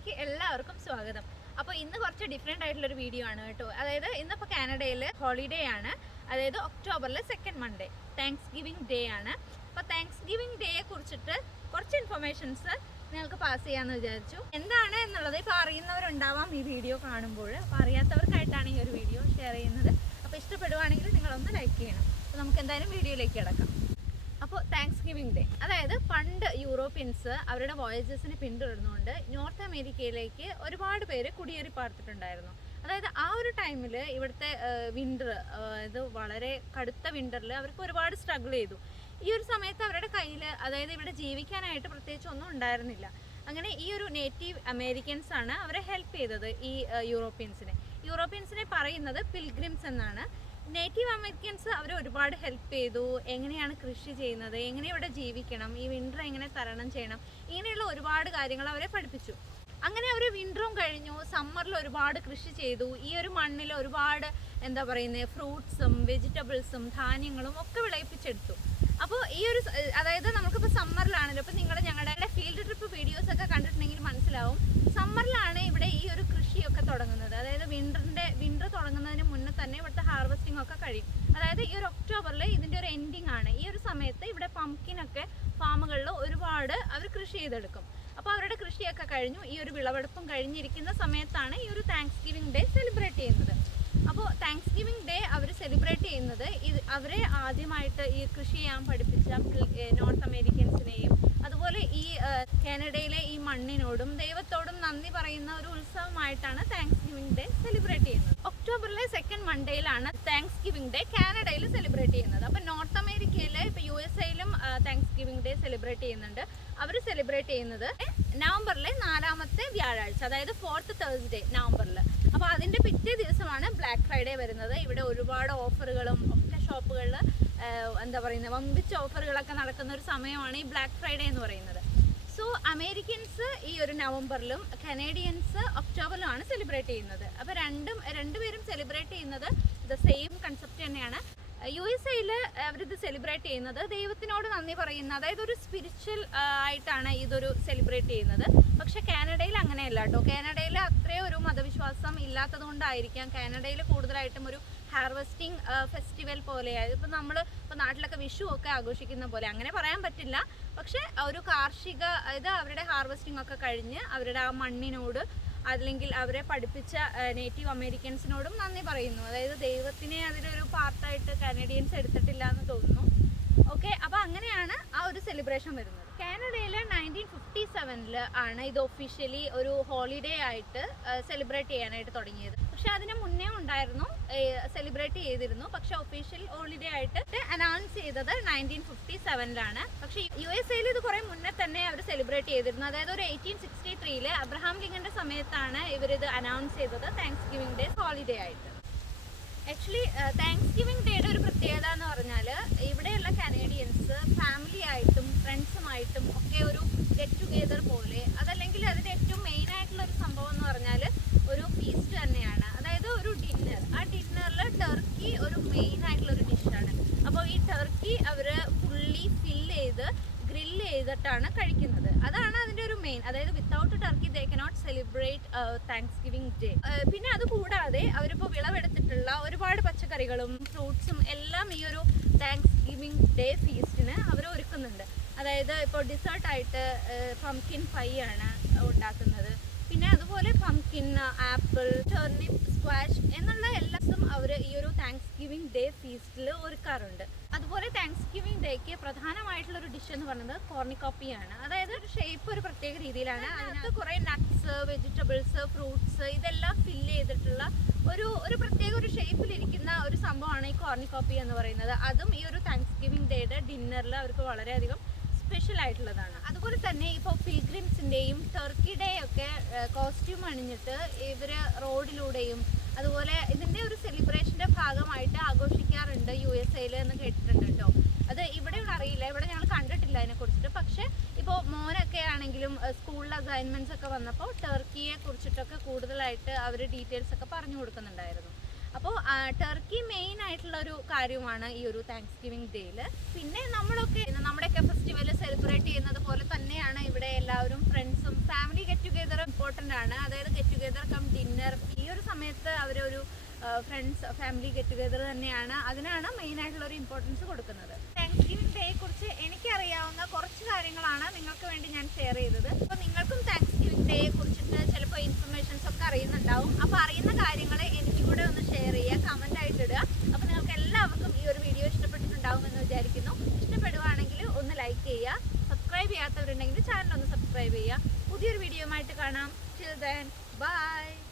വീഡിയോയിലേക്ക് എല്ലാവർക്കും സ്വാഗതം. അപ്പോൾ ഇന്ന് കുറച്ച് ഡിഫറെന്റ് ആയിട്ടുള്ള ഒരു വീഡിയോ ആണ് കേട്ടോ. അതായത് ഇന്നിപ്പോൾ കാനഡയിൽ ഹോളിഡേ ആണ്. അതായത് ഒക്ടോബറിലെ second Monday thanks giving day ആണ്. അപ്പോൾ താങ്ക്സ് ഗിവിംഗ് ഡേയെ കുറിച്ചിട്ട് കുറച്ച് ഇൻഫർമേഷൻസ് നിങ്ങൾക്ക് പാസ് ചെയ്യാമെന്ന് വിചാരിച്ചു. എന്താണ് എന്നുള്ളത് ഇപ്പോൾ അറിയുന്നവരുണ്ടാവാം ഈ വീഡിയോ കാണുമ്പോൾ. അപ്പോൾ അറിയാത്തവർക്കായിട്ടാണ് ഈ ഒരു വീഡിയോ ഷെയർ ചെയ്യുന്നത്. അപ്പോൾ ഇഷ്ടപ്പെടുവാണെങ്കിൽ നിങ്ങളൊന്ന് ലൈക്ക് ചെയ്യണം. അപ്പോൾ നമുക്ക് എന്തായാലും വീഡിയോയിലേക്ക് കിടക്കാം. അപ്പോൾ താങ്ക്സ് ഗിവിംഗ് ഡേ അതായത് പണ്ട് യൂറോപ്യൻസ് അവരുടെ വോയേജസിനെ പിന്തുടർന്നുകൊണ്ട് നോർത്ത് അമേരിക്കയിലേക്ക് ഒരുപാട് പേര് കുടിയേറി പാർത്തിട്ടുണ്ടായിരുന്നു. അതായത് ആ ഒരു ടൈമിൽ ഇവിടുത്തെ വിന്റർ അതായത് വളരെ കടുത്ത വിന്ററിൽ അവർക്ക് ഒരുപാട് സ്ട്രഗിൾ ചെയ്തു. ഈ ഒരു സമയത്ത് അവരുടെ കയ്യിൽ അതായത് ഇവിടെ ജീവിക്കാനായിട്ട് പ്രത്യേകിച്ച് ഒന്നും ഉണ്ടായിരുന്നില്ല. അങ്ങനെ ഈ ഒരു നേറ്റീവ് അമേരിക്കൻസ് ആണ് അവരെ ഹെൽപ്പ് ചെയ്തത് ഈ യൂറോപ്യൻസിനെ യൂറോപ്യൻസിനെ പറയുന്നത് പിൽഗ്രിംസ് എന്നാണ്. നേറ്റീവ് അമേരിക്കൻസ് അവരെ ഒരുപാട് ഹെൽപ്പ് ചെയ്തു. എങ്ങനെയാണ് കൃഷി ചെയ്യുന്നത്? എങ്ങനെ ഇവിടെ ജീവിക്കണം? ഈ വിന്റർ എങ്ങനെ തരണം ചെയ്യണം? ഇങ്ങനെയുള്ള ഒരുപാട് കാര്യങ്ങൾ അവരെ പഠിപ്പിച്ചു. അങ്ങനെ അവർ വിന്ററും കഴിഞ്ഞു. സമ്മറിൽ ഒരുപാട് കൃഷി ചെയ്തു. ഈ ഒരു മണ്ണിൽ ഒരുപാട് എന്താ പറയുന്നത് ഫ്രൂട്ട്സും വെജിറ്റബിൾസും ധാന്യങ്ങളും ഒക്കെ വിളയിപ്പിച്ചെടുത്തു. അപ്പോൾ ഈ ഒരു അതായത് നമുക്കിപ്പോൾ സമ്മറിലാണല്ലോ ഇപ്പോൾ നിങ്ങൾ ഞങ്ങളുടെ ഫീൽഡ് ട്രിപ്പ് വീഡിയോസ് ഒക്കെ കണ്ടിട്ടുണ്ടെങ്കിൽ മനസ്സിലാവും സമ്മറിലാണ് ഇവിടെ ഈ ഒരു കൃഷിയൊക്കെ തുടങ്ങുന്നത് അതായത് വിന്ററിന്റെ വിന്റർ തുടങ്ങുന്നതിന് മുന്നേ തന്നെ ഇവിടുത്തെ ഹാർവസ്റ്റിംഗ് ഒക്കെ കഴിയും അതായത് ഈ ഒരു ഒക്ടോബറിൽ ഇതിന്റെ ഒരു എൻഡിങ് ആണ്. ഈ ഒരു സമയത്ത് ഇവിടെ പംകിനൊക്കെ ഫാമുകളിൽ ഒരുപാട് അവർ കൃഷി ചെയ്തെടുക്കും. അപ്പോൾ അവരുടെ കൃഷിയൊക്കെ കഴിഞ്ഞു. ഈ ഒരു വിളവെടുപ്പും കഴിഞ്ഞിരിക്കുന്ന സമയത്താണ് ഈ ഒരു താങ്ക്സ് ഗിവിംഗ് ഡേ സെലിബ്രേറ്റ് ചെയ്യുന്നത്. അപ്പോൾ താങ്ക്സ് ഗിവിംഗ് ഡേ അവർ സെലിബ്രേറ്റ് ചെയ്യുന്നത് ഇത് അവരെ ആദ്യമായിട്ട് ഈ കൃഷി ചെയ്യാൻ പഠിപ്പിച്ച നോർത്ത് അമേരിക്കൻസിനെയും അതുപോലെ ഈ കാനഡയിലെ ഈ മണ്ണിനോടും ദൈവത്തോടും നന്ദി പറയുന്ന ഒരു ഉത്സവമായിട്ടാണ് താങ്ക്സ് ഗിവിംഗ് ഡേ സെലിബ്രേറ്റ് ചെയ്യുന്നത്. ഒക്ടോബറിലെ സെക്കൻഡ് മൺഡേയിലാണ് താങ്ക്സ് ഗിവിംഗ് ഡേ കാനഡയിൽ സെലിബ്രേറ്റ് ചെയ്യുന്നത്. അപ്പോൾ നോർത്ത് അമേരിക്കയിലെ ഇപ്പോൾ യു എസ് എയിലും താങ്ക്സ് ഗിവിംഗ് ഡേ സെലിബ്രേറ്റ് ചെയ്യുന്നുണ്ട്. അവർ സെലിബ്രേറ്റ് ചെയ്യുന്നത് നവംബറിലെ നാലാമത്തെ വ്യാഴാഴ്ച അതായത് ഫോർത്ത് തേഴ്സ്ഡേ നവംബറിൽ അപ്പോൾ അതിന്റെ പിറ്റേ ദിവസമാണ് ബ്ലാക്ക് ഫ്രൈഡേ വരുന്നത്. ഇവിടെ ഒരുപാട് ഓഫറുകളും ഒക്കെ ഷോപ്പുകളിൽ എന്താ പറയുന്നത് വമ്പിച്ച ഓഫറുകളൊക്കെ നടക്കുന്ന ഒരു സമയമാണ് ഈ ബ്ലാക്ക് ഫ്രൈഡേ എന്ന് പറയുന്നത്. സോ അമേരിക്കൻസ് ഈ ഒരു നവംബറിലും കനേഡിയൻസ് ഒക്ടോബറിലുമാണ് സെലിബ്രേറ്റ് ചെയ്യുന്നത്. അപ്പോൾ രണ്ടും രണ്ടുപേരും സെലിബ്രേറ്റ് ചെയ്യുന്നത് ദ സെയിം കൺസെപ്റ്റ് തന്നെയാണ്. യു എസ് എയിൽ അവരിത് സെലിബ്രേറ്റ് ചെയ്യുന്നത്. ദൈവത്തിനോട് നന്ദി പറയുന്ന അതായത് ഒരു സ്പിരിച്വൽ ആയിട്ടാണ് ഇതൊരു സെലിബ്രേറ്റ് ചെയ്യുന്നത്. പക്ഷേ കാനഡയിൽ അങ്ങനെയല്ല കേട്ടോ. കാനഡയിൽ അത്രയും ഒരു മതവിശ്വാസം ഇല്ലാത്തത് കൊണ്ടായിരിക്കാം കാനഡയിൽ കൂടുതലായിട്ടും ഒരു ഹാർവസ്റ്റിംഗ് ഫെസ്റ്റിവൽ പോലെയായത് ഇപ്പം നമ്മൾ ഇപ്പോൾ നാട്ടിലൊക്കെ വിഷു ഒക്കെ ആഘോഷിക്കുന്ന പോലെ. അങ്ങനെ പറയാൻ പറ്റില്ല. പക്ഷേ ഒരു കാർഷിക ഇത് അവരുടെ ഹാർവസ്റ്റിംഗ് ഒക്കെ കഴിഞ്ഞ് അവരുടെ ആ മണ്ണിനോട് അല്ലെങ്കിൽ അവരെ പഠിപ്പിച്ച നേറ്റീവ് അമേരിക്കൻസിനോടും നന്ദി പറയുന്നു. അതായത് ദൈവത്തിനെ അതിലൊരു പാർട്ടായിട്ട് കനേഡിയൻസ് എടുത്തിട്ടില്ല എന്ന് തോന്നുന്നു. ഓക്കെ അപ്പോൾ അങ്ങനെയാണ് ആ ഒരു സെലിബ്രേഷൻ വരുന്നത്. കാനഡയിൽ നയന്റീൻ ഫിഫ്റ്റി സെവനിൽ ആണ് ഇത് ഒഫീഷ്യലി ഒരു ഹോളിഡേ ആയിട്ട് സെലിബ്രേറ്റ് ചെയ്യാനായിട്ട് തുടങ്ങിയത്. പക്ഷെ അതിന് മുന്നേ ഉണ്ടായിരുന്നു സെലിബ്രേറ്റ് ചെയ്തിരുന്നു. പക്ഷെ ഒഫീഷ്യൽ ഹോളിഡേ ആയിട്ട് അനൗൺസ് ചെയ്തത് നയന്റീൻ ഫിഫ്റ്റി സെവനിലാണ് പക്ഷെ യു എസ് എയിൽ ഇത് കുറേ മുന്നേ തന്നെ അവർ സെലിബ്രേറ്റ് ചെയ്തിരുന്നു. അതായത് ഒരു എയ്റ്റീൻ സിക്സ്റ്റി ത്രീയിൽ അബ്രഹാം ലിങ്കന്റെ സമയത്താണ് ഇവരിത് അനൗൺസ് ചെയ്തത് താങ്ക്സ് ഗിവിംഗ് ഡേ ഹോളിഡേ ആയിട്ട് ആക്ച്വലി താങ്ക്സ് ഗിവിംഗ് ഡേയുടെ ഒരു പ്രത്യേകത എന്ന് പറഞ്ഞാൽ ഇവിടെയുള്ള കനേഡിയൻസ് ഫാമിലി ആയിട്ടും ഫ്രണ്ട്സുമായിട്ടും ഒക്കെ ഒരു ഗെറ്റ് ടുഗെദർ പോലെ അതല്ലെങ്കിൽ അതിന്റെ ഏറ്റവും മെയിൻ ആയിട്ടുള്ള ഒരു സംഭവം എന്ന് പറഞ്ഞാൽ ഒരു ഫീസ്റ്റ് തന്നെയാണ് അതായത് ഒരു ഡിന്നർ ആ ഡിന്നറിൽ ടർക്കി ഒരു മെയിൻ ആയിട്ടുള്ള ഒരു ഡിഷാണ് അപ്പോൾ ടർക്കി അവർ ഫുള്ളി ഫില്ല് ചെയ്ത് ഗ്രില്ല് ചെയ്തിട്ടാണ് കഴിക്കുന്നത്. അതാണ് അതിന്റെ ഒരു മെയിൻ അതായത് without turkey they cannot celebrate Thanksgiving Day പിന്നെ അത് കൂടാതെ അവരിപ്പോൾ വിളവെടുത്തിട്ടുള്ള ഒരുപാട് പച്ചക്കറികളും ഫ്രൂട്ട്സും എല്ലാം ഈ ഒരു താങ്ക്സ് ഗിവിംഗ് ഡേ ഫീസ്റ്റിന് അവർ ഒരുക്കുന്നുണ്ട്. അതായത് ഇപ്പോൾ ഡിസേർട്ടായിട്ട് പംകിൻ പൈ ആണ് ഉണ്ടാക്കുന്നത്. പിന്നെ അതുപോലെ പംകിൻ ആപ്പിൾ ടെർണിപ്പ് സ്ക്വാഷ് എന്നുള്ള എല്ലാസും അവർ ഈ ഒരു താങ്ക്സ് ഗിവിംഗ് ഡേ ഫീസ്റ്റിൽ ഒരുക്കാറുണ്ട്. അതുപോലെ താങ്ക്സ് ഗിവിംഗ് ഡേക്ക് പ്രധാനമായിട്ടുള്ള ഒരു ഡിഷ് എന്ന് പറയുന്നത് കോർണിക്കോപ്പിയാണ് അതായത് ഒരു ഷേപ്പ് ഒരു പ്രത്യേക രീതിയിലാണ്. അതിനകത്ത് കുറേ നട്ട്സ് വെജിറ്റബിൾസ് ഫ്രൂട്ട്സ് ഇതെല്ലാം ഫില്ല് ചെയ്തിട്ടുള്ള ഒരു ഒരു പ്രത്യേക ഒരു ഷേപ്പിലിരിക്കുന്ന ഒരു സംഭവമാണ് ഈ കോർണിക്കോപ്പി എന്ന് പറയുന്നത്. അതും ഈ ഒരു താങ്ക്സ് ഗിവിംഗ് ഡേയുടെ ഡിന്നറിൽ അവർക്ക് വളരെയധികം സ്പെഷ്യൽ ആയിട്ടുള്ളതാണ്. അതുപോലെ തന്നെ ഇപ്പോൾ പിൽഗ്രിംസിന്റെയും ടർക്കി ഡേ ഒക്കെ കോസ്റ്റ്യൂം അണിഞ്ഞിട്ട് ഇവർ റോഡിലൂടെയും അതുപോലെ ഇതിന്റെ ഒരു സെലിബ്രേഷന്റെ ഭാഗമായിട്ട് ആഘോഷിക്കാറുണ്ട് യു എസ് എയിൽ എന്ന് കേട്ടിട്ടുണ്ട് കേട്ടോ. അത് ഇവിടെ അറിയില്ല. ഇവിടെ ഞങ്ങൾ കണ്ടിട്ടില്ല അതിനെക്കുറിച്ചിട്ട്. പക്ഷേ ഇപ്പോൾ മോനൊക്കെ ആണെങ്കിലും സ്കൂളിൽ അസൈൻമെന്റ്സ് ഒക്കെ വന്നപ്പോൾ ടർക്കിയെ കുറിച്ചിട്ടൊക്കെ കൂടുതലായിട്ട് അവർ ഡീറ്റെയിൽസ് ഒക്കെ പറഞ്ഞു കൊടുക്കുന്നുണ്ടായിരുന്നു. അപ്പോൾ ടർക്കി മെയിൻ ആയിട്ടുള്ള ഒരു കാര്യമാണ് ഈ ഒരു താങ്ക്സ് ഗിവിംഗ് ഡേയിൽ പിന്നെ നമ്മളൊക്കെ നമ്മുടെയൊക്കെ ഫെസ്റ്റിവൽ സെലിബ്രേറ്റ് ചെയ്യുന്നത് പോലെ തന്നെയാണ് ഇവിടെ എല്ലാവരും ഫ്രണ്ട്സും ഫാമിലി ഗെറ്റ് ടുഗെദർ ഇമ്പോർട്ടന്റ് ആണ്. അതായത് ഗെറ്റ് ടുഗെദർ കം ഡിന്നർ ഈ ഒരു സമയത്ത് അവരൊരു ഫ്രണ്ട്സ് ഫാമിലി ഗെറ്റ് ടുഗെദർ തന്നെയാണ് അതിനാണ് മെയിൻ ആയിട്ടുള്ള ഒരു ഇമ്പോർട്ടൻസ് കൊടുക്കുന്നത്. താങ്ക്സ് ഗിവിംഗ് ഡേയെ കുറിച്ച് എനിക്കറിയാവുന്ന കുറച്ച് കാര്യങ്ങളാണ് നിങ്ങൾക്ക് വേണ്ടി ഞാൻ ഷെയർ ചെയ്തത് അപ്പോൾ നിങ്ങൾക്കും താങ്ക്സ് ഗിവിംഗ് ഡേയെ കുറിച്ചിട്ട് ചിലപ്പോൾ ഇൻഫർമേഷൻസ് ഒക്കെ അറിയുന്നുണ്ടാവും അപ്പോൾ അറിയുന്ന കാര്യങ്ങൾ എനിക്ക് കൂടെ ഒന്ന് ഷെയർ ചെയ്യുക കമന്റ് ആയിട്ട് ഇടുക അപ്പോൾ നിങ്ങൾക്ക് എല്ലാവർക്കും ഈ ഒരു വീഡിയോ ഇഷ്ടപ്പെട്ടിട്ടുണ്ടാവും എന്ന് വിചാരിക്കുന്നു ഇഷ്ടപ്പെടുവാണെങ്കിൽ ഒന്ന് ലൈക്ക് ചെയ്യുക സബ്സ്ക്രൈബ് ചെയ്യാത്തവരുണ്ടെങ്കിൽ ചാനൽ ഒന്ന് സബ്സ്ക്രൈബ് ചെയ്യുക പുതിയൊരു വീഡിയോ ആയിട്ട് കാണാം. ബൈ